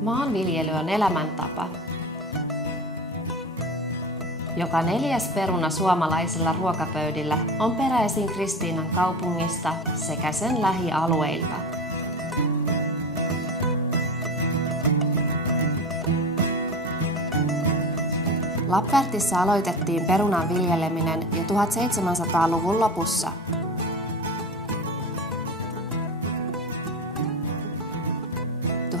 Maanviljely on elämäntapa. Joka 4. peruna suomalaisilla ruokapöydillä on peräisin Kristiinan kaupungista sekä sen lähialueilta. Lappeenrannassa aloitettiin perunan viljeleminen jo 1700-luvun lopussa. – 1930-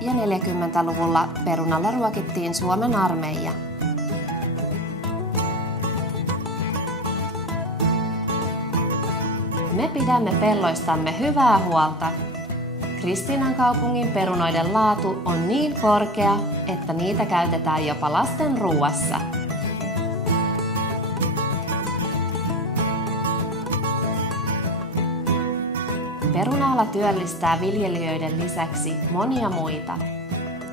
ja 40-luvulla perunalla ruokittiin Suomen armeija. Me pidämme pelloistamme hyvää huolta. Kristiinan kaupungin perunoiden laatu on niin korkea, että niitä käytetään jopa lasten ruuassa. Peruna-ala työllistää viljelijöiden lisäksi monia muita.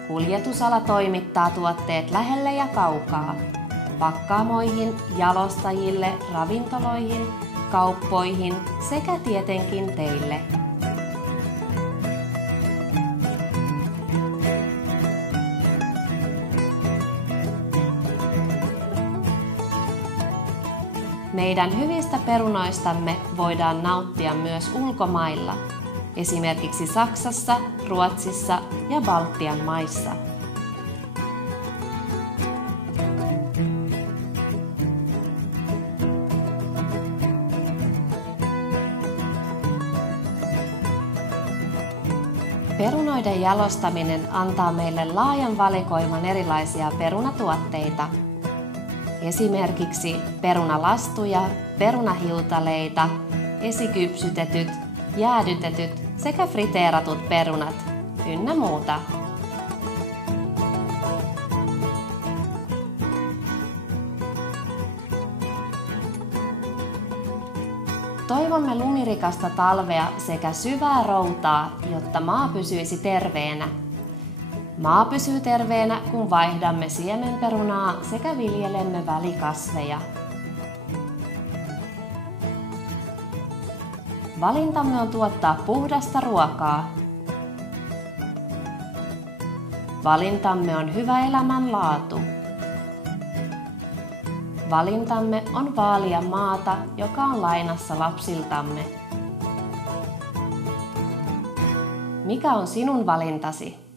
Kuljetusala toimittaa tuotteet lähelle ja kaukaa, pakkaamoihin, jalostajille, ravintoloihin, kauppoihin sekä tietenkin teille. Meidän hyvistä perunoistamme voidaan nauttia myös ulkomailla, esimerkiksi Saksassa, Ruotsissa ja Baltian maissa. Perunoiden jalostaminen antaa meille laajan valikoiman erilaisia perunatuotteita. Esimerkiksi perunalastuja, perunahiutaleita, esikypsytetyt, jäädytetyt sekä friteeratut perunat ynnä muuta. Toivomme lumirikasta talvea sekä syvää routaa, jotta maa pysyisi terveenä. Maa pysyy terveenä, kun vaihdamme siemenperunaa sekä viljelemme välikasveja. Valintamme on tuottaa puhdasta ruokaa. Valintamme on hyvä elämänlaatu. Valintamme on vaalia maata, joka on lainassa lapsiltamme. Mikä on sinun valintasi?